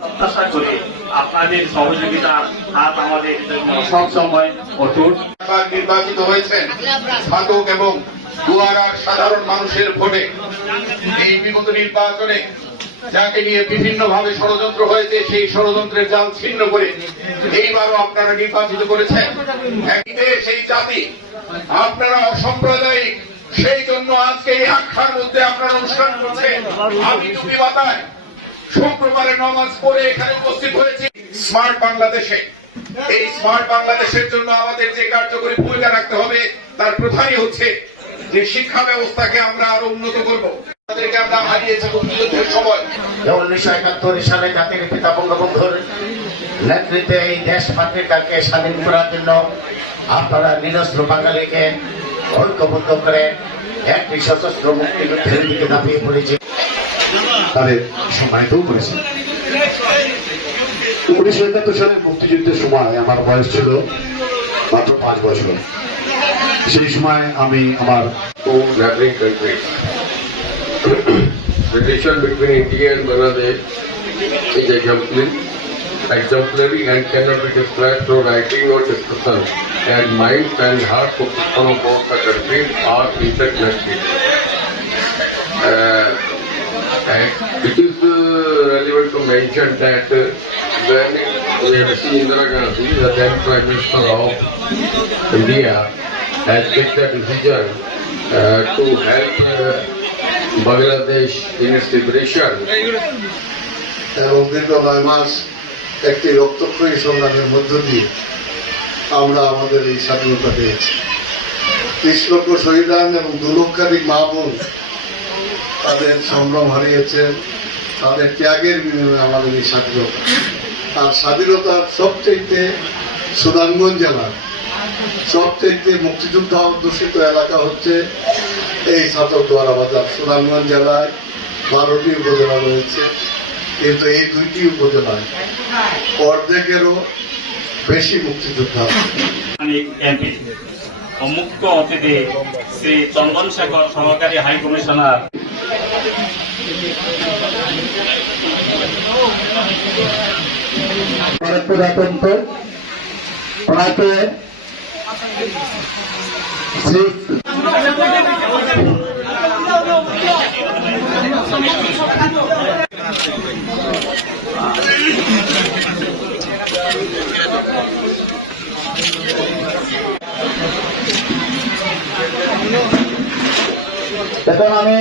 প্রত্যাশা করি আপনাদের সহযোগিতার হাত আমাদের জন্য সবসময় অটুট। নির্বাচিত হয়েছেন স্নাতক এবং দুয়ারার সাধারণ মানুষের ভোটে। এই বিগত নির্বাচনে যাকে নিয়ে বিভিন্ন ভাবে ষড়যন্ত্র হয়েছে, সেই ষড়যন্ত্রের জাল ছিন্ন করে এইবারও আপনারা নির্বাচিত করেছেন। সেই জাতি আপনারা অসাম্প্রদায়িক, সেই জন্য আজকে এই আখ্যার মধ্যে আপনারা অনুষ্ঠান করছেন। আমি টুপি মাথায় শুক্রবারে নামাজ পড়ে এখানে উপস্থিত হয়েছি স্মার্ট বাংলাদেশে। এই স্মার্ট বাংলাদেশের জন্য আমাদের যে কার্যকরী ভূমিকা রাখতে হবে তার প্রধানই হচ্ছে যে শিক্ষা ব্যবস্থাকে আমরা আরো উন্নত করবো। তাদেরকে আমরা হারিয়েছি মুক্তিযুদ্ধের সময়। 1971 সালে জাতির পিতা বঙ্গবন্ধুর নেতৃত্বে এই দেশ মাতৃকাকে স্বাধীন করার জন্য আপনারা নিরস্ত্র বাঙালিকে ঐক্যবদ্ধ করে একটি সশস্ত্র মুক্তিযুদ্ধের দিকে ঝাঁপিয়ে পড়েছে। তাদের সম্মানিতও করেছে। 1971 সালে মুক্তিযুদ্ধের সময় আমার বয়স ছিল মাত্র 5 বছর। সেই সময় আমি আমার neighboring countries. Relation between India and Bangladesh is exemplary and cannot be described through writing or discussion. And mind and heart focused on both the countries are interconnected. And it is relevant to mention that when we have seen Indira Gandhi, the then Prime Minister of India, has taken the decision to help Bangladesh in its liberation. এবং দীর্ঘ 9 মাস একটি রক্তক্ষয়ী সংগ্রামের মধ্য দিয়ে আমরা আমাদের এই স্বাধীনতা পেয়েছি। 30 লক্ষ শহীদান এবং 2 লক্ষাধিক মা বোন তাদের সংগ্রাম হারিয়েছেন, তাদের ত্যাগের বিনিময়ে আমাদের এই স্বাধীনতা। আর স্বাধীনতার সবচেয়ে সুনামগঞ্জ জেলার সবচেয়ে মুক্তিযোদ্ধা অধ্যুষিত এলাকা হচ্ছে এই ছাতক দুয়ারা বাজার। সুনামগঞ্জ জেলায় 12টি উপজেলা রয়েছে, কিন্তু এই 2টি উপজেলায় অর্ধেকেরও বেশি মুক্তিযোদ্ধা। এমপি ও মুখ্য অতিথি শ্রী চন্দন শেখর সহকারী হাই কমিশনার। প্রজাতন্ত্র ওনাকে এখন আমি